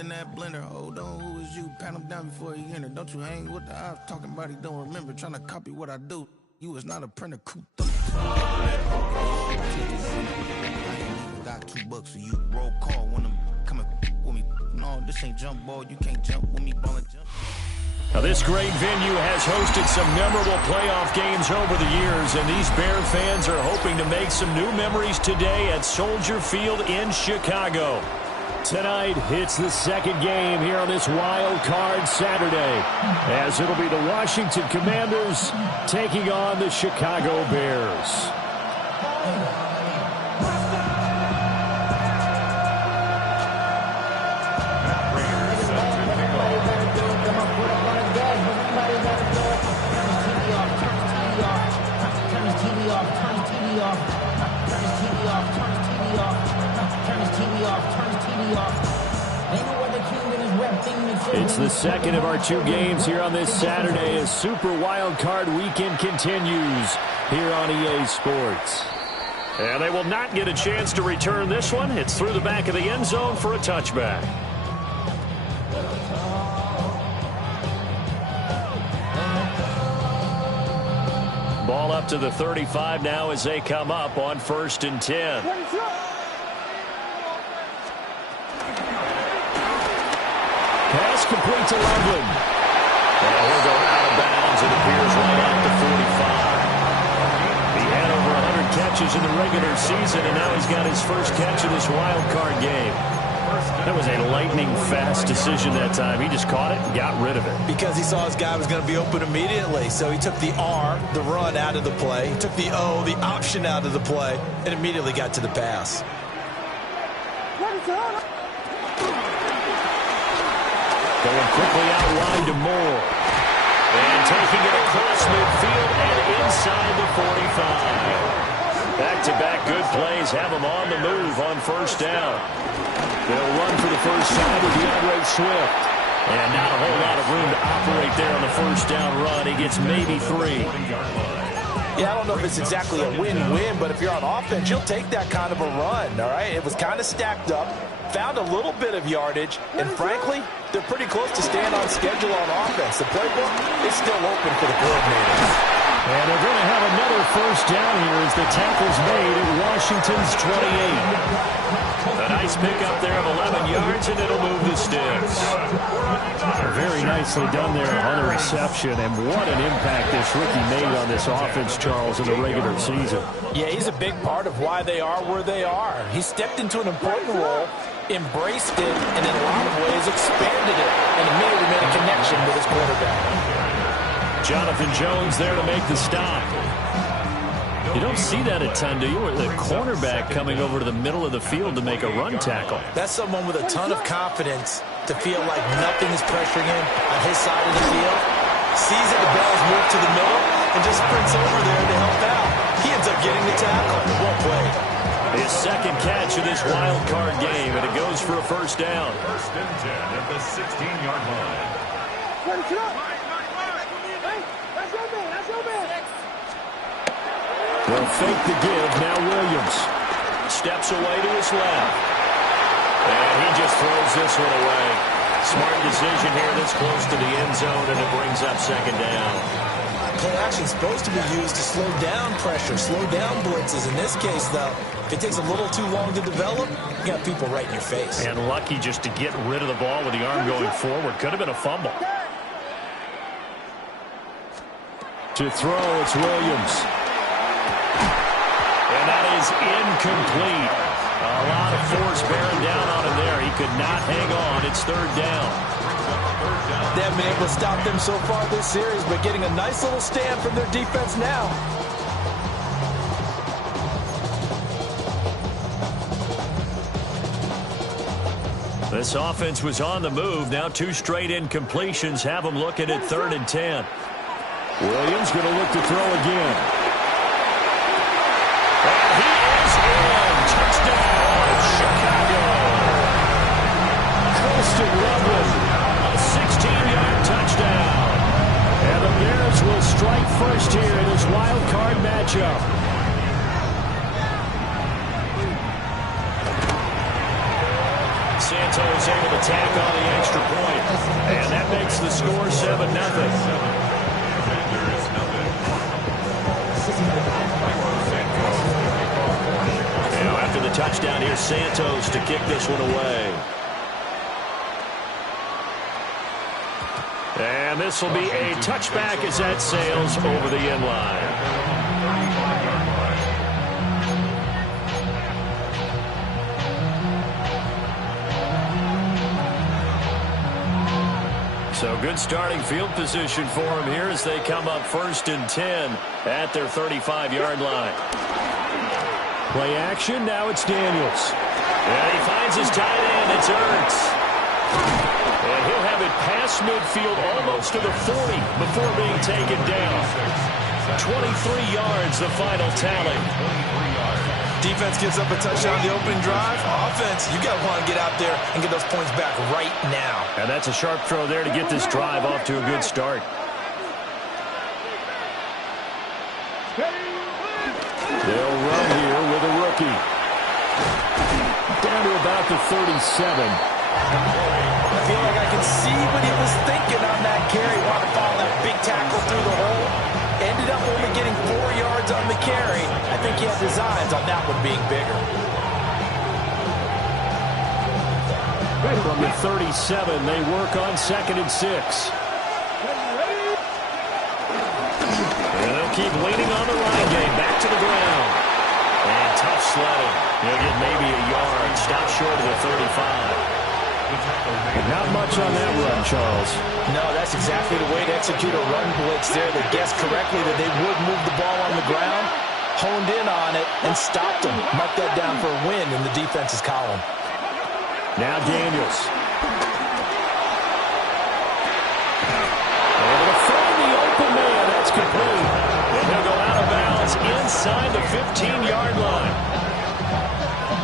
in that blender. Hold on, who is you? Pat him down before he enter. Don't you hang with the ops talking about he don't remember. Trying to copy what I do. You was not a printer. I ain't got $2 for you. Roll call when I'm coming with me. No, this ain't jump ball. You can't jump with me. Ballin' jump. Now, this great venue has hosted some memorable playoff games over the years, and these Bear fans are hoping to make some new memories today at Soldier Field in Chicago. Tonight, it's the second game here on this Wild Card Saturday, as it'll be the Washington Commanders taking on the Chicago Bears. It's the second of our two games here on this Saturday as Super Wild Card Weekend continues here on EA Sports. And they will not get a chance to return this one. It's through the back of the end zone for a touchback. Ball up to the 35 now as they come up on 1st and 10. Pass complete to Loveland. And he'll go out of bounds. It appears right at the 45. He had over 100 catches in the regular season, and now he's got his first catch of this wild card game. That was a lightning-fast decision that time. He just caught it and got rid of it. Because he saw his guy was going to be open immediately. So he took the R, the run, out of the play. He took the O, the option, out of the play, and immediately got to the pass. Going quickly out wide to Moore. And taking it across midfield and inside the 45. Back-to-back good plays have them on the move on 1st down. They'll run for the first time with DeAndre Swift. And not a whole lot of room to operate there on the 1st down run. He gets maybe 3. Yeah, I don't know if it's exactly a win-win, but if you're on offense, you'll take that kind of a run, all right? It was kind of stacked up, found a little bit of yardage, and frankly, they're pretty close to staying on schedule on offense. The playbook is still open for the coordinators. And they're going to have another 1st down here as the tackle's made at Washington's 28. A nice pickup there of 11 yards, and it'll move the sticks. Very nicely done there on the reception, and what an impact this rookie made on this offense, Charles, in the regular season. Yeah, he's a big part of why they are where they are. He stepped into an important role, embraced it, and in a lot of ways expanded it, and immediately made a connection with his quarterback. Jonathan Jones there to make the stop. You don't see that a ton, do you? Or the cornerback coming over to the middle of the field to make a run tackle. That's someone with a ton of confidence to feel like nothing is pressuring him on his side of the field. Sees that the ball's moved to the middle and just sprints over there to help out. He ends up getting the tackle. Well played. His second catch of this wild card game, and it goes for a 1st down. 1st and 10 at the 16-yard line. They'll fake the give. Now Williams steps away to his left. And he just throws this one away. Smart decision here this close to the end zone, and it brings up 2nd down. Play action is supposed to be used to slow down pressure, slow down blitzes. In this case, though, if it takes a little too long to develop, you got people right in your face. And lucky just to get rid of the ball with the arm going forward. Could have been a fumble. To throw, it's Williams. And that is incomplete. A lot of force bearing down on him there. He could not hang on. It's 3rd down. They haven't been able to stop them so far this series, but getting a nice little stand from their defense now. This offense was on the move. Now 2 straight incompletions have them looking at 3rd and 10. Williams going to look to throw again. And he is in. Touchdown, Chicago. Colston Loveland, a 16-yard touchdown. And the Bears will strike first here in this wild card matchup. Santos able to tack on extra point. And that makes the score 7-0. Now after the touchdown, here's Santos to kick this one away. And this will be a touchback as that sails over the end line. So good starting field position for him here as they come up 1st and 10 at their 35-yard line. Play action, now it's Daniels. And he finds his tight end, it's Ertz. And he'll have it past midfield almost to the 40 before being taken down. 23 yards, the final tally. Defense gives up a touchdown on the opening drive. Offense, you got to want to get out there and get those points back right now. And that's a sharp throw there to get this drive off to a good start. They'll run here with a rookie. Down to about the 37. I feel like I can see what he was thinking on that carry. Wanted to follow that big tackle through the hole. Ended up only getting 4 yards on the carry. I think he had designs on that one being bigger. From the 37, they work on 2nd and 6. And they'll keep leaning on the run game. Back to the ground. And tough sledding. He'll get maybe a yard. Stop short of the 35. Not much on that run, Charles. No, that's exactly the way to execute a run blitz there. They guessed correctly that they would move the ball on the ground, honed in on it, and stopped them. Mark that down for a win in the defense's column. Now Daniels. Able to find the open man. That's complete. And he'll go out of bounds inside the 15-yard line.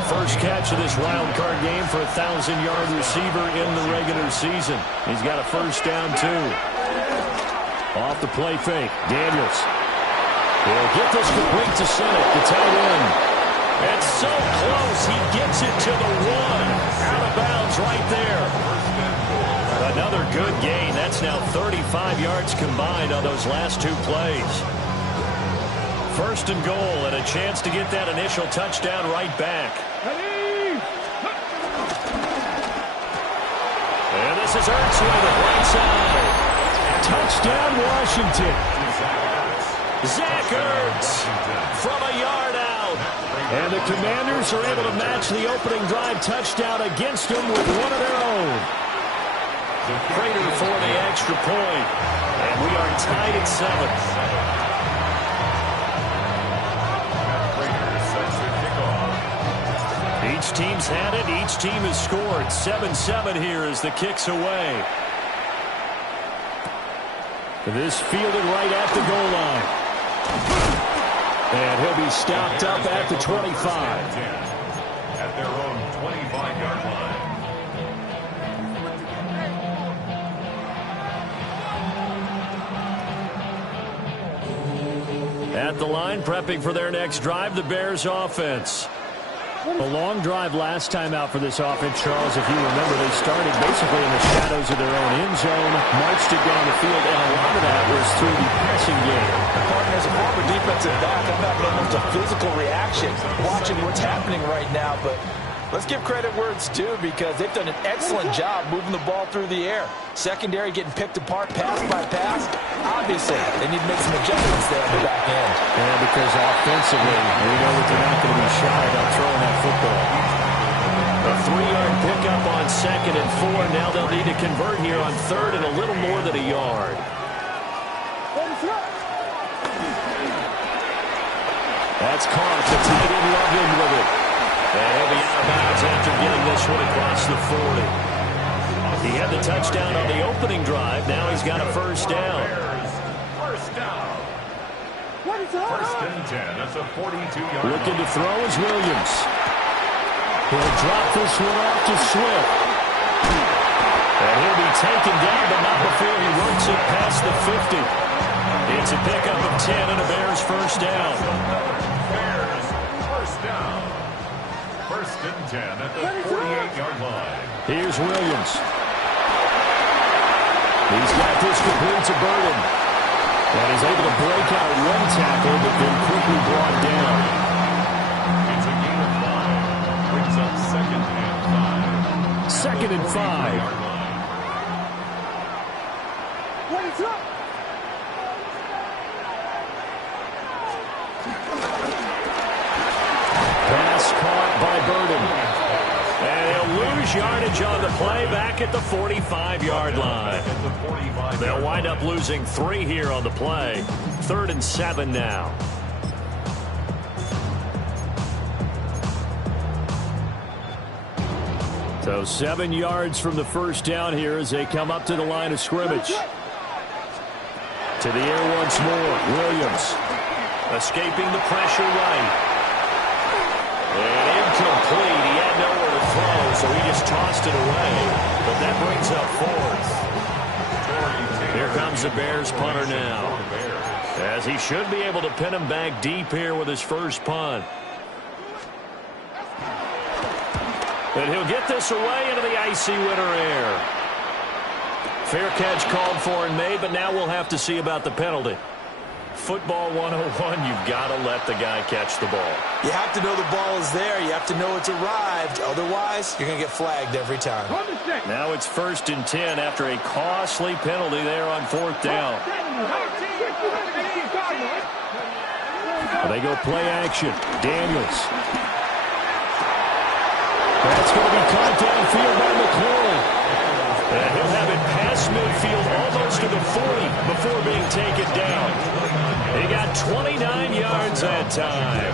First catch of this wild card game for a 1,000-yard receiver in the regular season. He's got a first down, too. Off the play fake. Daniels. He'll get this complete to Senate, the tight end. It's so close. He gets it to the 1. Out of bounds right there. Another good gain. That's now 35 yards combined on those last 2 plays. First and goal, and a chance to get that initial touchdown right back. And this is Ertz with it, right side. Touchdown, Washington. Zach Ertz from a yard out. And the Commanders are able to match the opening drive touchdown against them with one of their own. Prater for the extra point. And we are tied at 7. Each team's had it. Each team has scored. 7-7 here as the kick's away. This fielded right at the goal line. And he'll be stopped up at the 25. At their own 25-yard line. At the line, prepping for their next drive, the Bears offense. A long drive last time out for this offense, Charles. If you remember, they started basically in the shadows of their own end zone, marched it down the field, and a lot of that was through the passing game. As a former defensive back, I'm having almost a physical reaction watching what's happening right now, but let's give credit where it's due because they've done an excellent job moving the ball through the air. Secondary getting picked apart pass by pass. Obviously, they need to make some adjustments there on the back end. Yeah, because offensively, we know that they're not going to be shy about throwing that football. A 3-yard pickup on 2nd and 4. Now they'll need to convert here on 3rd and a little more than a yard. That's caught. The tight end Loveland with it. And he'll be out of bounds after getting this one across the 40. He had the touchdown on the opening drive. Now he's got a first down. First down. First and 10. That's a 42-yard line. Looking to throw is Williams. He'll drop this one off to Swift. And he'll be taken down, but not before he works it past the 50. It's a pickup of 10 and a Bears first down. Bears first down. First and 10 at the 48-yard line. Here's Williams. He's got this complete to Burden. And he's able to break out one tackle, but then quickly brought down. It's a gain of 5. Brings up 2nd and 5. 2nd and 5. What's up? Pass caught by Burden. And he'll lose yardage on the play back at the 45-yard line. They'll wind up losing 3 here on the play. 3rd and 7 now. So 7 yards from the first down here as they come up to the line of scrimmage. To the air once more. Williams escaping the pressure right. And incomplete. He had nowhere to throw, so he just tossed it away. But that brings up 4th. Here comes the Bears punter now, as he should be able to pin him back deep here with his first punt. And he'll get this away into the icy winter air. Fair catch called for and made, but now we'll have to see about the penalty. Football 101, you've got to let the guy catch the ball. You have to know the ball is there. You have to know it's arrived. Otherwise, you're going to get flagged every time. Now it's 1st and 10 after a costly penalty there on 4th down. They go play action. Daniels. That's going to be caught downfield by McCoy. And he'll have it past midfield almost to the 40 before being taken down. He got 29 yards that time.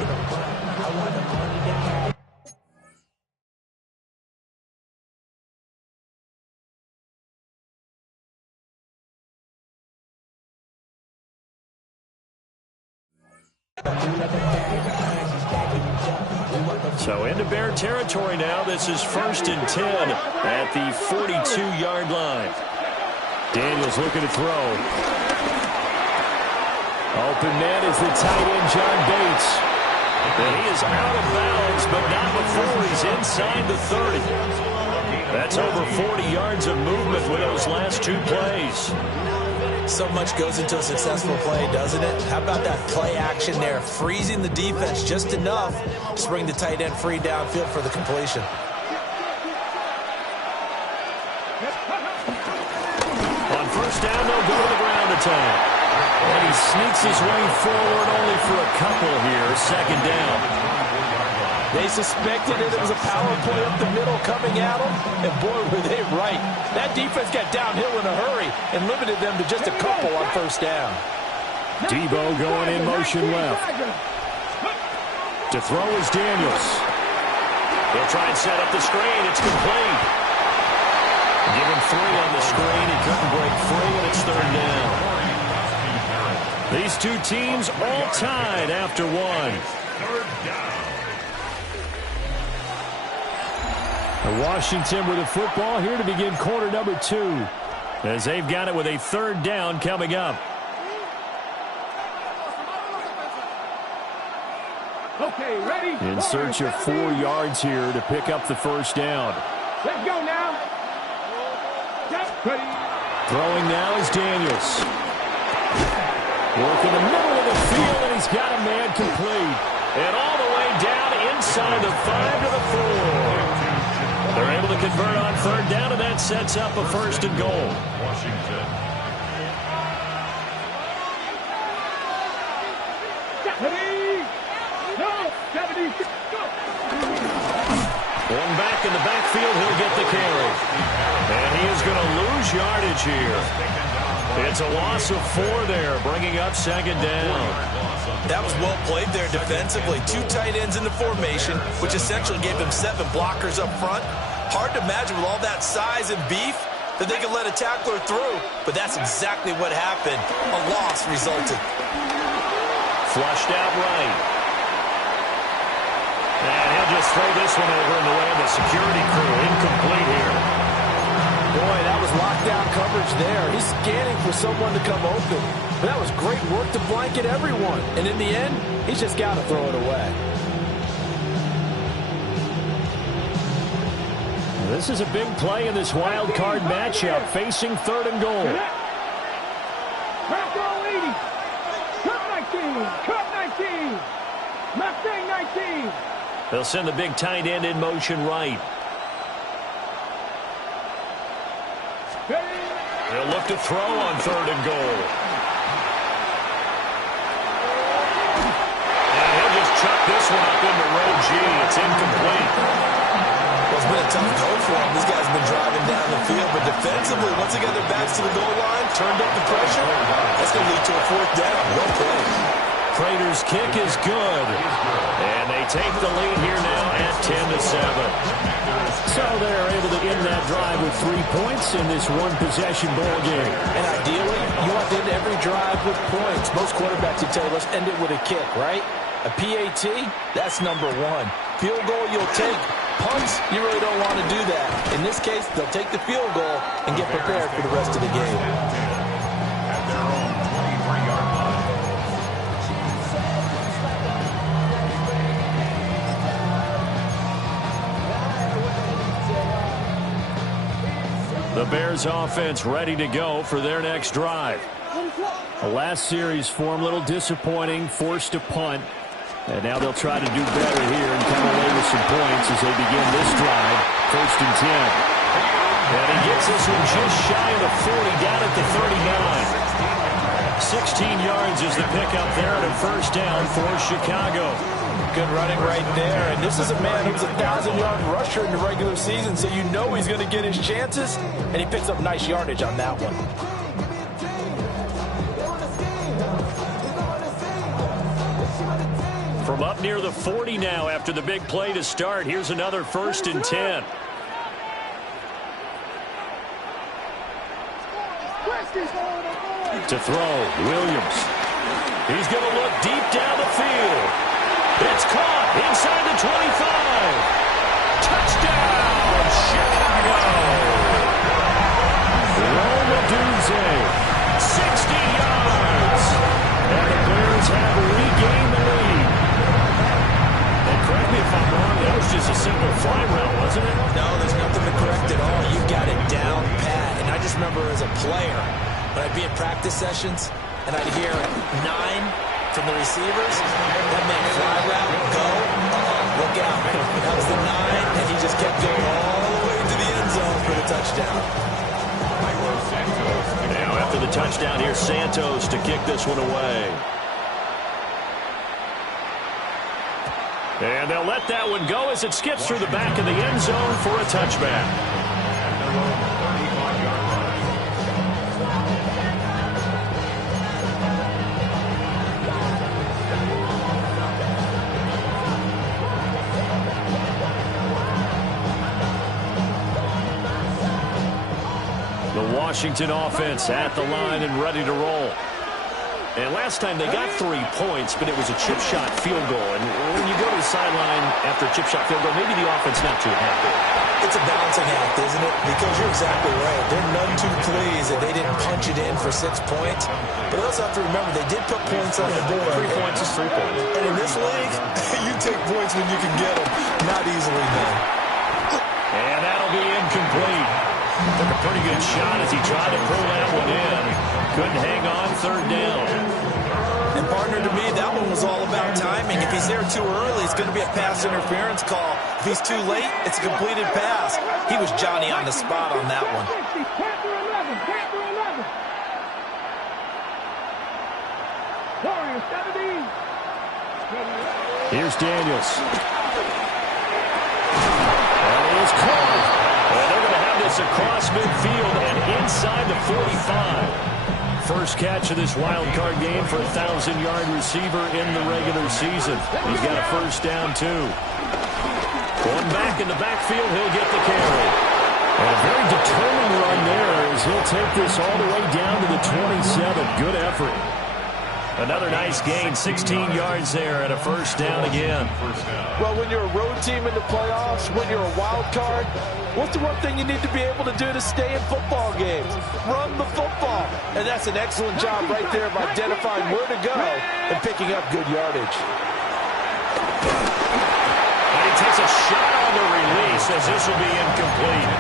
So into Bear territory now. This is 1st and 10 at the 42-yard line. Daniels looking to throw. Open man is the tight end, John Bates. And he is out of bounds, but not before he's inside the 30. That's over 40 yards of movement with those last 2 plays. So much goes into a successful play, doesn't it? How about that play action there? Freezing the defense just enough to bring the tight end free downfield for the completion. On 1st down, they'll go to the ground attack. And he sneaks his way forward only for a couple here. 2nd down. They suspected it was a power play up the middle coming at them, and boy, were they right. That defense got downhill in a hurry and limited them to just a couple on 1st down. Debo going in motion left. To throw is Daniels. He'll try and set up the screen. It's complete. Give him 3 on the screen. He couldn't break free, and it's 3rd down. These 2 teams all tied after 1. 3rd down. Washington with the football here to begin quarter number 2, as they've got it with a 3rd down coming up. Okay, ready? In search of 4 yards here to pick up the 1st down. Let's go now. Ready. Throwing now is Daniels. Work in the middle of the field, and he's got a man complete. And all the way down inside the 5 to the 4. They're able to convert on 3rd down, and that sets up a 1st and goal. Washington. One back in the backfield, he'll get the carry. And he is going to lose yardage here. It's a loss of 4 there, bringing up 2nd down. That was well played there defensively. 2 tight ends in the formation, which essentially gave them 7 blockers up front. Hard to imagine with all that size and beef that they could let a tackler through, but that's exactly what happened. A loss resulted. Flushed out right. And he'll just throw this one over in the way of the security crew. Incomplete here. Boy, that was lockdown coverage there. He's scanning for someone to come open. But that was great work to blanket everyone. And in the end, he's just got to throw it away. This is a big play in this wild card matchup, facing 3rd and goal. Back row 80. Cut 19. Cut 19. Mustang 19. They'll send the big tight end in motion right. They'll look to throw on 3rd and goal. And he'll just chuck this one up into row G. It's incomplete. Well, it's been a tough go for him. These guys have been driving down the field, but defensively, once they got their backs to the goal line, turned up the pressure, that's going to lead to a 4th down. Well played. Prater's kick is good. And they take the lead here now at 10-7. So they're able to end that drive with 3 points in this one-possession ball game. And ideally, you want to end every drive with points. Most quarterbacks would tell us end it with a kick, right? A PAT, that's number 1. Field goal you'll take. Punts, you really don't want to do that. In this case, they'll take the field goal and get prepared for the rest of the game. At their own 23-yard line. The Bears offense ready to go for their next drive. The last series for them, a little disappointing, forced a punt. And now they'll try to do better here and come away with some points as they begin this drive. 1st and 10. And he gets this one just shy of the 40, down at the 39. 16 yards is the pickup there and a 1st down for Chicago. Good running right there. And this is a man who's a 1,000-yard rusher in the regular season, so you know he's going to get his chances. And he picks up nice yardage on that one. From up near the 40 now after the big play to start. Here's another 1st and 10. To throw, Williams. He's going to look deep down the field. It's caught inside the 25. Touchdown, Chicago. Roma Dunze, 60 yards. And the Bears have regained the lead. And correct me if I'm wrong, that was just a simple fly route, wasn't it? No, there's nothing to correct at all. You've got it down pat. And I just remember as a player, when I'd be at practice sessions, and I'd hear 9 from the receivers, that meant fly route, go, look out. That was the 9, and he just kept going all the way to the end zone for the touchdown. Now after the touchdown, here's Santos to kick this one away. And they'll let that one go as it skips through the back of the end zone for a touchback. The Washington offense at the line and ready to roll. And last time they got 3 points, but it was a chip shot field goal. And when you go to the sideline after a chip shot field goal, maybe the offense not too happy. It's a balancing act, isn't it? Because you're exactly right. They're none too pleased that they didn't punch it in for 6 points. But they also have to remember they did put points on the board. 3 points is 3 points. And in this league, you take points when you can get them. Not easily done. And that'll be incomplete. Took a pretty good shot as he tried to pull that one in. Couldn't hang on, 3rd down. And partner, to me, that one was all about timing. If he's there too early, it's going to be a pass interference call. If he's too late, it's a completed pass. He was Johnny on the spot on that one. Here's Daniels. And he is caught. And they're going to have this across midfield and inside the 45. First catch of this wild card game for a 1,000-yard receiver in the regular season. He's got a 1st down, too. Going back in the backfield, he'll get the carry. And a very determined run there as he'll take this all the way down to the 27. Good effort. Another nice gain, 16 yards there and a 1st down again. Well, when you're a road team in the playoffs, when you're a wild card, what's the one thing you need to be able to do to stay in football games? Run the football. And that's an excellent job right there of identifying where to go and picking up good yardage. And he he takes a shot on the release as this will be incomplete.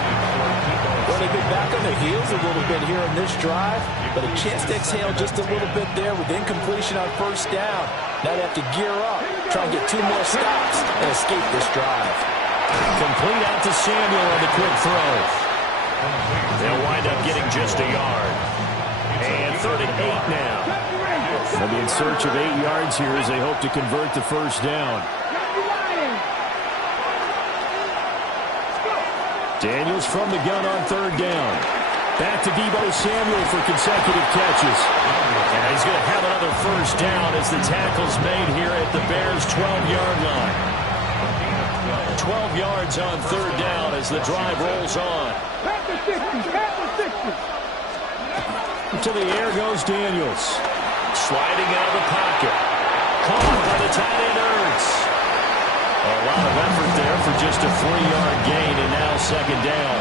Well, they've been back on their heels a little bit here in this drive, but a chance to exhale just a little bit there with incompletion on first down. Now they have to gear up, try and get 2 more stops, and escape this drive. Complete out to Samuel on the quick throw. They'll wind up getting just a yard. And 3rd and 8 now. They'll be in search of 8 yards here as they hope to convert the first down. Daniels from the gun on 3rd down. Back to Deebo Samuel for consecutive catches. And he's going to have another first down as the tackle's made here at the Bears' 12-yard line. 12 yards on 3rd down as the drive rolls on. To the air goes Daniels. Sliding out of the pocket. Caught by the tight end Ertz. A lot of effort there for just a 3-yard gain, and now 2nd down.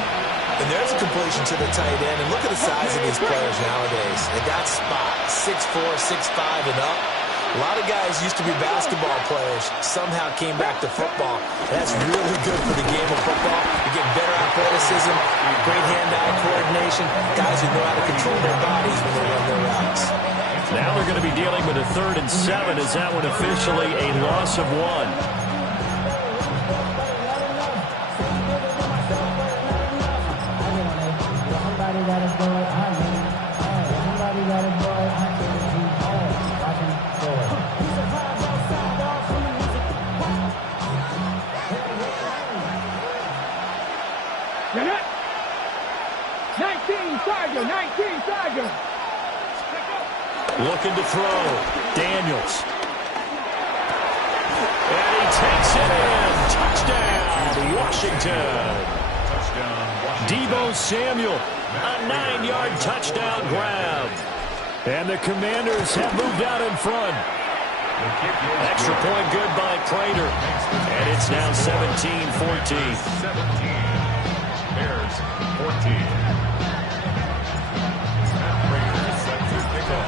And there's a completion to the tight end. And look at the size of these players nowadays. They got spot 6'4", 6'5", and up. A lot of guys used to be basketball players, somehow came back to football. That's really good for the game of football. You get better athleticism, great hand-eye coordination, guys who know how to control their bodies when they run their routes. Now they're going to be dealing with a 3rd and 7 as that one officially a loss of 1. Looking to throw. Daniels. And he takes it in. Touchdown, Washington. Deebo Samuel, a 9-yard touchdown grab. And the Commanders have moved out in front. Extra point good by Prater. And it's now 17-14. 17. Bears 14.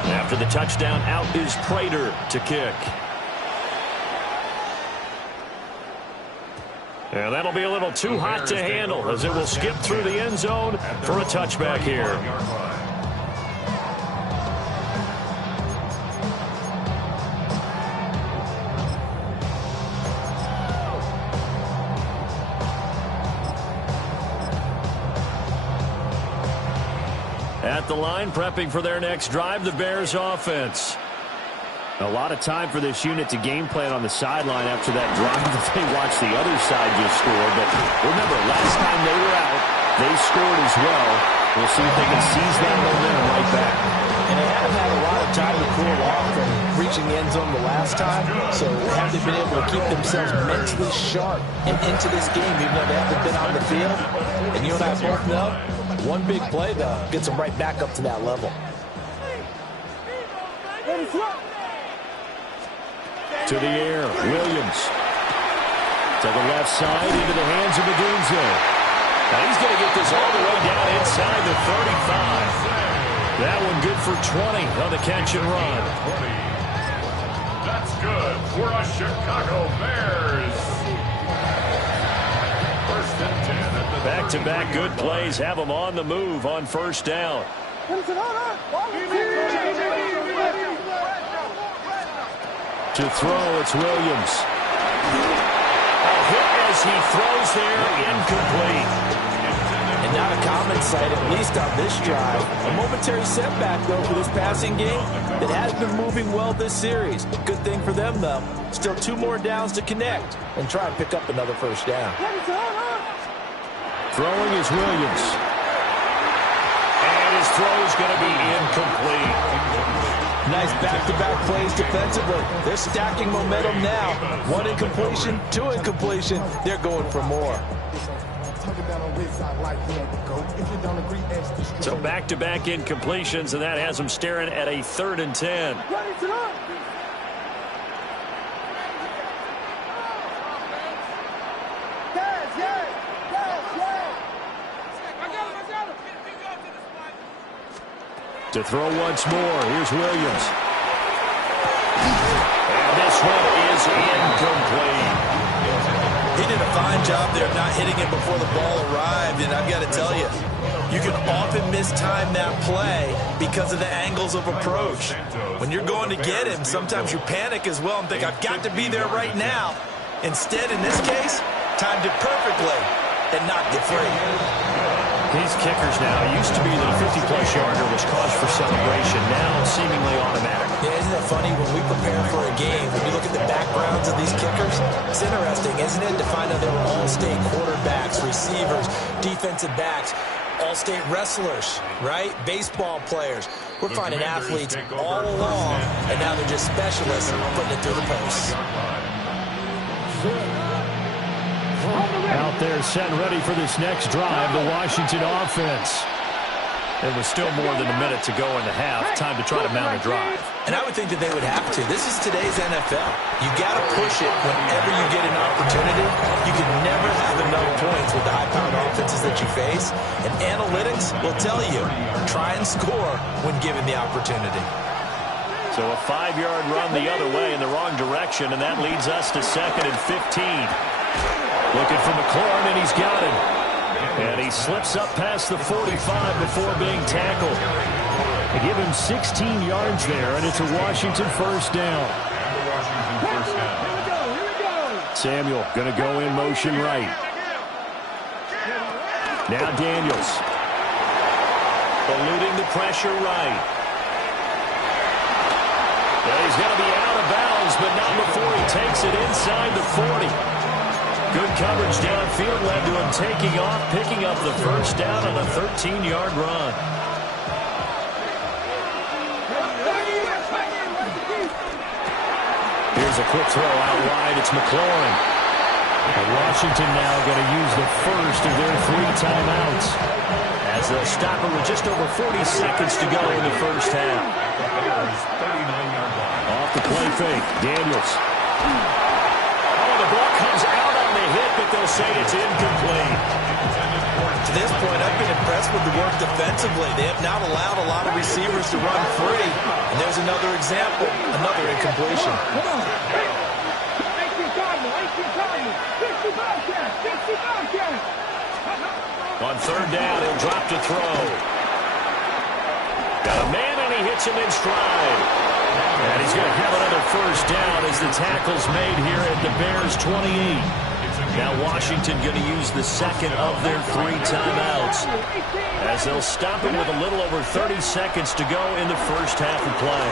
After the touchdown, out is Prater to kick. And that'll be a little too hot to handle as it will skip through the end zone for a touchback here. At the line, prepping for their next drive, the Bears offense. A lot of time for this unit to game plan on the sideline after that drive that they watched the other side just score. But remember, last time they were out, they scored as well. We'll see if they can seize that momentum right back. And they haven't had a lot of time to cool off from reaching the end zone the last time. So have they been able to keep themselves mentally sharp and into this game, even though they haven't been on the field? And you and I both know, one big play, though, gets them right back up to that level. To the air, Williams. To the left side, into the hands of Medunzo. Now he's going to get this all the way down inside the 35. That one good for 20 on the catch and run. 20. That's good for a Chicago Bears. 1st and 10 at the Back-to-back good plays have them on the move on first down. To throw, it's Williams. A hit as he throws there, incomplete. And not a common sight, at least on this drive. A momentary setback, though, for this passing game that has been moving well this series. Good thing for them, though. Still 2 more downs to connect and try and pick up another first down. Throwing is Williams. And his throw is going to be incomplete. Nice back-to-back plays defensively. They're stacking momentum now. 1 incompletion, 2 incompletion. They're going for more. So back-to-back incompletions, and that has them staring at a 3rd and 10. To throw once more, here's Williams. And this one is incomplete. He did a fine job there of not hitting him before the ball arrived, and I've got to tell you, you can often mistime that play because of the angles of approach. When you're going to get him, sometimes you panic as well and think, I've got to be there right now. Instead, in this case, timed it perfectly and knocked it free. These kickers now, it used to be that a 50-plus yarder was cause for celebration. Now, seemingly automatic. Yeah, isn't it funny when we prepare for a game, when you look at the backgrounds of these kickers, it's interesting, isn't it, to find out they were all-state quarterbacks, receivers, defensive backs, all-state wrestlers, right? Baseball players. We're finding athletes all along, and now they're just specialists putting it through the posts. Out there set ready for this next drive, the Washington offense. It was still more than a minute to go in the half. Time to try to mount a drive. And I would think that they would have to. This is today's NFL. You got to push it whenever you get an opportunity. You can never have enough points with the high-powered offenses that you face. And analytics will tell you, try and score when given the opportunity. So a 5-yard run the other way in the wrong direction, and that leads us to 2nd and 15. Looking for McLaurin, and he's got him. And he slips up past the 45 before being tackled. They give him 16 yards there, and it's a Washington first down. Samuel going to go in motion right. Now Daniels. Eluding the pressure right. Well, he's going to be out of bounds, but not before he takes it inside the 40. Good coverage downfield led to him taking off, picking up the first down on a 13-yard run. Here's a quick throw out wide. It's McLaurin. And Washington now going to use the first of their 3 timeouts as they'll stop it with just over 40 seconds to go in the first half. Off the play fake, Daniels. Oh, the ball comes out on the hit, but they'll say it's incomplete. To this point, I've been impressed with the work defensively. They have not allowed a lot of receivers to run free. And there's another example, another incompletion. On 3rd down, he'll drop to throw. Got a man, and he hits him in stride. And he's going to have another first down as the tackle's made here at the Bears' 28. Now Washington going to use the second of their 3 timeouts as they'll stop him with a little over 30 seconds to go in the first half of play.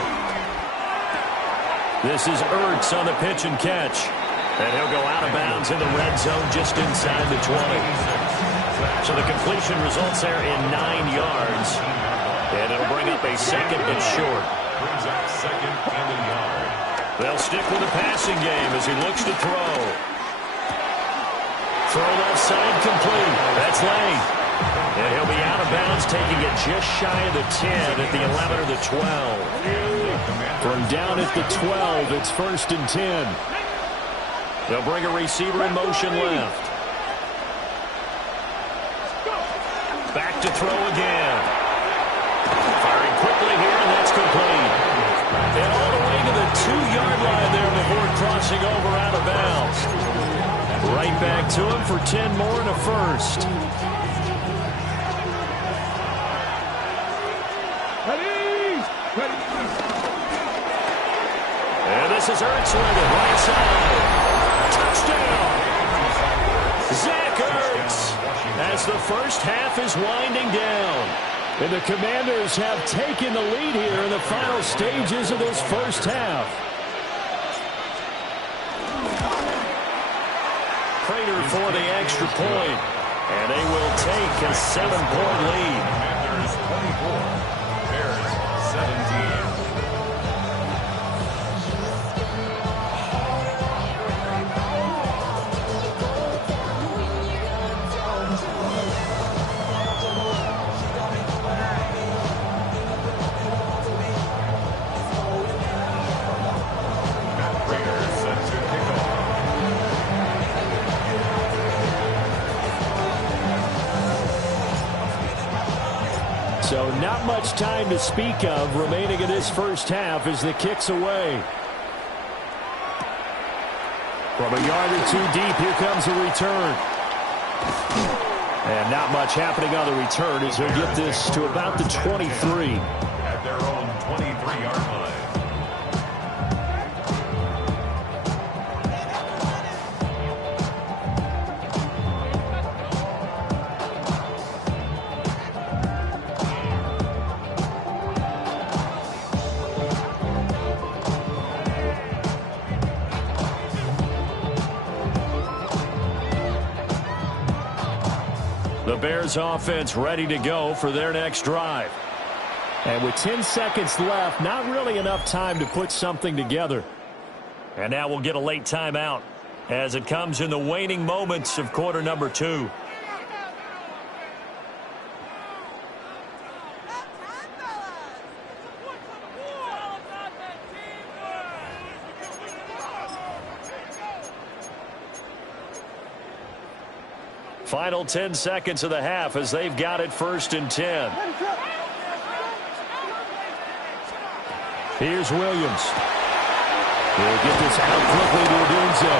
This is Ertz on the pitch and catch. And he'll go out of bounds in the red zone just inside the 20. So the completion results there in 9 yards. And it'll bring up a 2nd and short. They'll stick with the passing game as he looks to throw. Throw left side complete. That's late. And he'll be out of bounds, taking it just shy of the 10 at the 11 or the 12. From down at the 12, it's 1st and 10. They'll bring a receiver in motion left. Back to throw again. Firing quickly here, and that's complete. And all the way to the 2-yard line there before crossing over out of bounds. Right back to him for 10 more and a first. And this is Ertz with it, right side. Touchdown! Zach Ertz as the first half is winding down. And the Commanders have taken the lead here in the final stages of this first half. Prater for the extra point. And they will take a 7-point lead. Commanders 24, Bears 17. So not much time to speak of remaining in this first half as the kick's away. From a yard or two deep, here comes the return. And not much happening on the return as they'll get this to about the 23. At their own 23-yard line. The Bears offense ready to go for their next drive. And with 10 seconds left, not really enough time to put something together. And now we'll get a late timeout as it comes in the waning moments of quarter number 2. Final 10 seconds of the half as they've got it 1st and 10. Here's Williams. He'll get this out quickly to Odunze.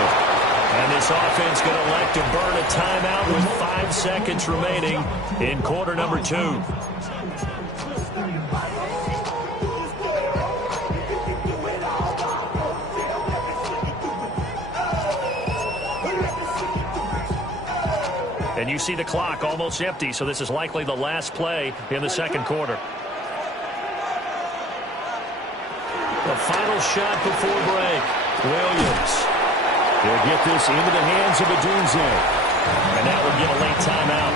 And this offense going to elect to burn a timeout with 5 seconds remaining in quarter number 2. And you see the clock almost empty, so this is likely the last play in the second quarter. The final shot before break. Williams. He'll get this into the hands of Odunze. And that will get a late timeout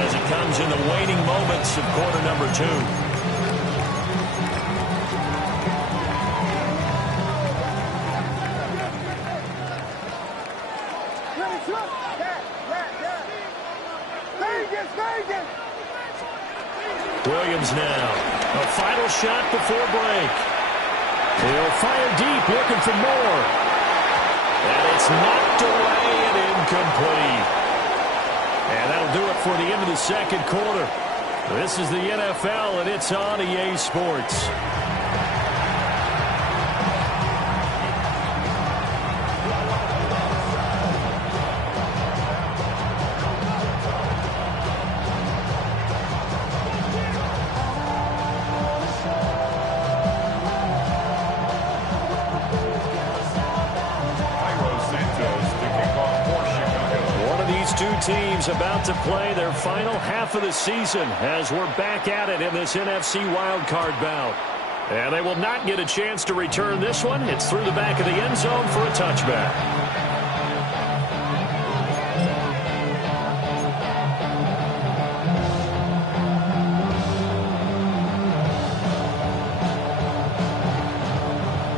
as it comes in the waning moments of quarter number 2. Williams now. A final shot before break. He'll fire deep, looking for more. And it's knocked away and incomplete. And that'll do it for the end of the second quarter. This is the NFL, and it's on EA Sports. Teams about to play their final half of the season as we're back at it in this NFC wildcard bout. And they will not get a chance to return this one. It's through the back of the end zone for a touchback.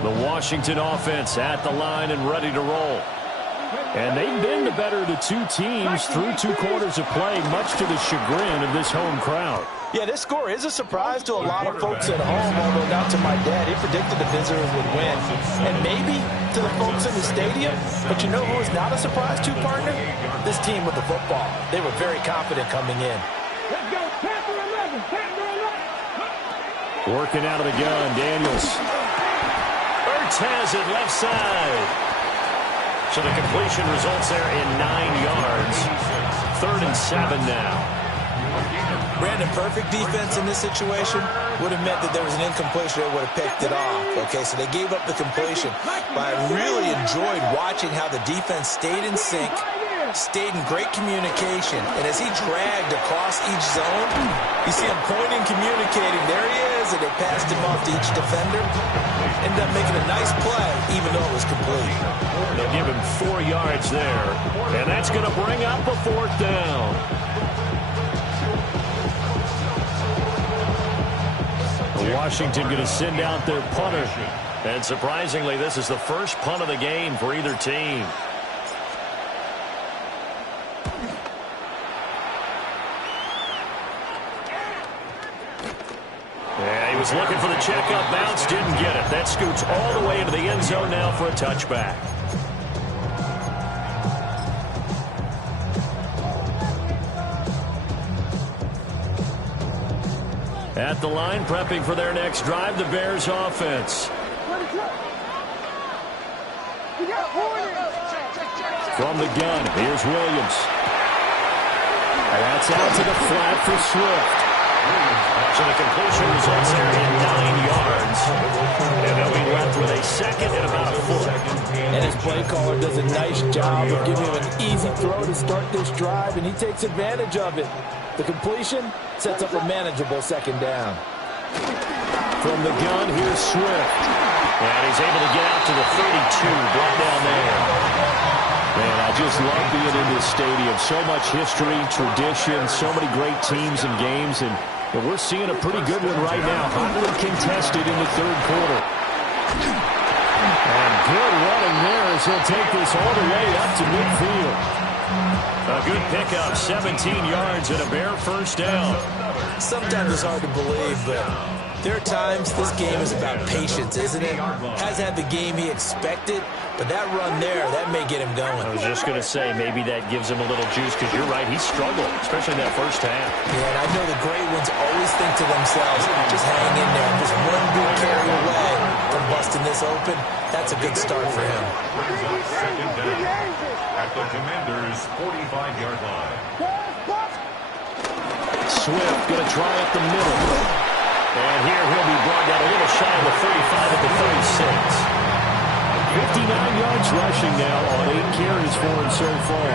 The Washington offense at the line and ready to roll. And they've been the better of the two teams through 2 quarters of play, much to the chagrin of this home crowd. Yeah, this score is a surprise to a lot of folks at home, although not to my dad. He predicted the visitors would win. And maybe to the folks in the stadium. But you know who is not a surprise to, partner? This team with the football. They were very confident coming in. Let's go. Panther 11. Panther 11. Working out of the gun, Daniels. Ertz has it left side. So the completion results there in 9 yards. 3rd and 7 now. Brandon, perfect defense in this situation would have meant that there was an incompletion that would have picked it off. Okay, so they gave up the completion. But I really enjoyed watching how the defense stayed in sync, stayed in great communication. And as he dragged across each zone, you see him pointing, communicating. There he is, and they passed him off to each defender. Ended up making a nice play, even though it was complete. They'll give him 4 yards there. And that's going to bring up a 4th down. Washington going to send out their punter. And surprisingly, this is the first punt of the game for either team. Yeah, he was looking for the checkup bounce, didn't get it. That scoots all the way into the end zone now for a touchback. At the line, prepping for their next drive, the Bears offense. From the gun, here's Williams. And that's out to the flat for Swift. So the completion results there in 9 yards. And they'll be left with a second and about a foot. And his play caller does a nice job of giving him an easy throw to start this drive, and he takes advantage of it. The completion sets up a manageable second down. From the gun, here's Swift. And he's able to get out to the 32, brought down there. Man, I just love being in this stadium. So much history, tradition, so many great teams and games, and we're seeing a pretty good one right now. Hotly contested in the third quarter. And good running there as he'll take this all the way up to midfield. A good pickup, 17 yards and a bare first down. Sometimes it's hard to believe, but there are times this game is about patience, isn't it? Hasn't had the game he expected, but that run there, that may get him going. I was just going to say, maybe that gives him a little juice, because you're right, he struggled, especially in that first half. Yeah, and I know the great ones always think to themselves, just hang in there. Just one good carry away from busting this open. That's a good start for him. Second down at the Commanders' 45-yard line. Swift going to try up the middle. And here he'll be brought down a little shy of the 35 at the 36. 59 yards rushing now on 8 carries for him so far.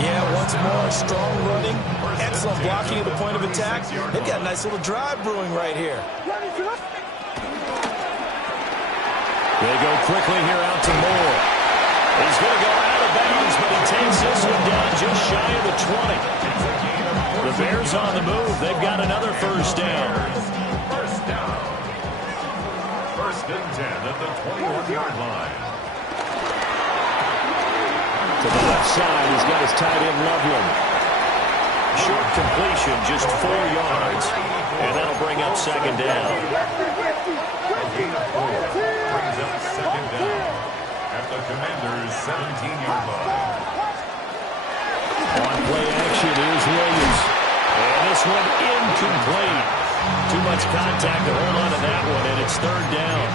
Yeah, once more, strong running, excellent blocking at the point of attack. They've got a nice little drive brewing right here. They go quickly here out to Moore. He's going to go out of bounds, but he takes this one down just shy of the 20. The Bears on the move. They've got another first down. First down. First and 10 at the 21-yard line. To the left side, he's got his tight end Loveland. Short completion, just 4 yards. And that'll bring up second down. A gain of 4 brings up second down at the Commanders' 17-yard line. On play action is Williams. And this one incomplete. Too much contact to hold on to that one, and it's third down.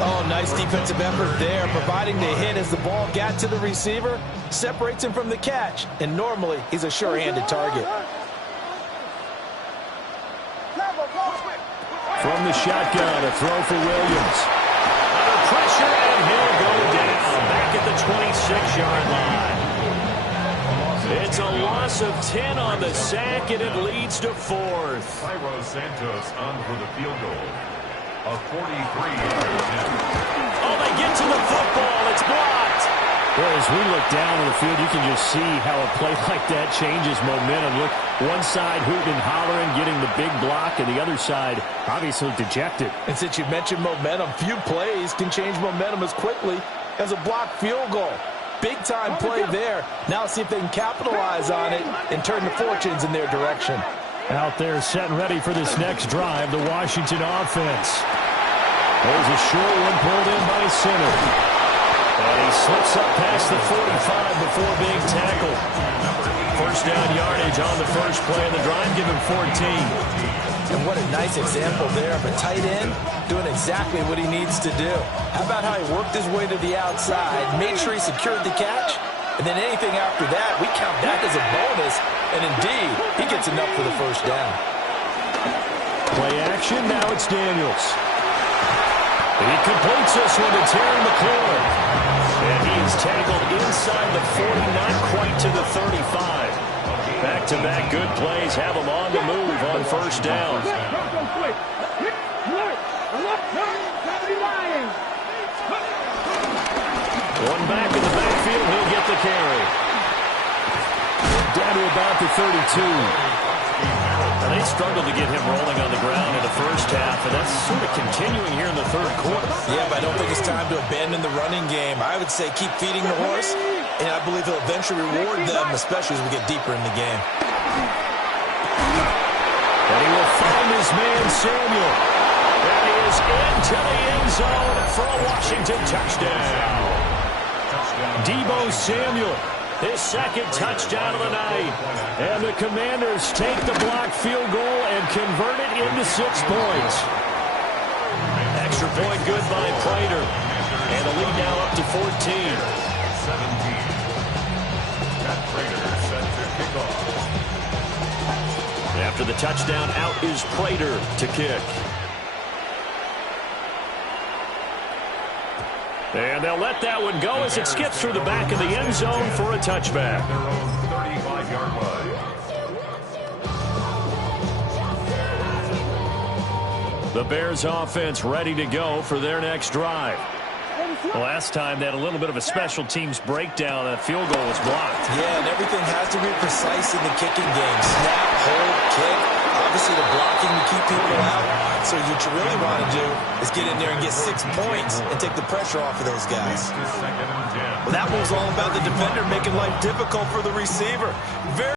Oh, nice defensive effort there, providing the hit as the ball got to the receiver, separates him from the catch, and normally he's a sure-handed target. From the shotgun, a throw for Williams. Under pressure, and he'll go down back at the 26-yard line. It's a loss of 10 on the sack, and it leads to fourth. Cairo Santos on for the field goal. A 43-yard attempt. Oh, they get to the football. It's blocked. Well, as we look down on the field, you can just see how a play like that changes momentum. Look, one side hooting and hollering, getting the big block, and the other side obviously dejected. And since you mentioned momentum, few plays can change momentum as quickly as a blocked field goal. Big-time play there. Now see if they can capitalize on it and turn the fortunes in their direction. Out there set and ready for this next drive, the Washington offense. There's a short one pulled in by center. And he slips up past the 45 before being tackled. First down yardage on the first play of the drive, give him 14. And what a nice example there of a tight end doing exactly what he needs to do. How about how he worked his way to the outside, made sure he secured the catch, and then anything after that, we count that as a bonus, and indeed, he gets enough for the first down. Play action, now it's Daniels. He completes this one to Terry McLaurin. And he is tackled inside the 40, not quite to the 35. Back-to-back good plays have him on the move on first down. One back in the backfield, he'll get the carry. Down to about the 32. And they struggled to get him rolling on the ground in the first half, and that's sort of continuing here in the third quarter. Yeah, but I don't think it's time to abandon the running game. I would say keep feeding the horse, and I believe he'll eventually reward them, especially as we get deeper in the game. And he will find his man, Samuel. And he is into the end zone for a Washington touchdown. Deebo Samuel. His second touchdown of the night. And the Commanders take the blocked field goal and convert it into 6 points. Extra point good by Prater. And the lead now up to 14. 17. Matt Prater set to kick off. After the touchdown, out is Prater to kick. And they'll let that one go as it skips through the back of the end zone for a touchback. Their own 35-yard line. The Bears offense ready to go for their next drive. Last time they had a little bit of a special teams breakdown. That field goal was blocked. Yeah, and everything has to be precise in the kicking game. Snap, hold, kick. Obviously, the blocking to keep people out. So what you really want to do is get in there and get 6 points and take the pressure off of those guys. Second and 10. Well, that was all about the defender making life difficult for the receiver. Very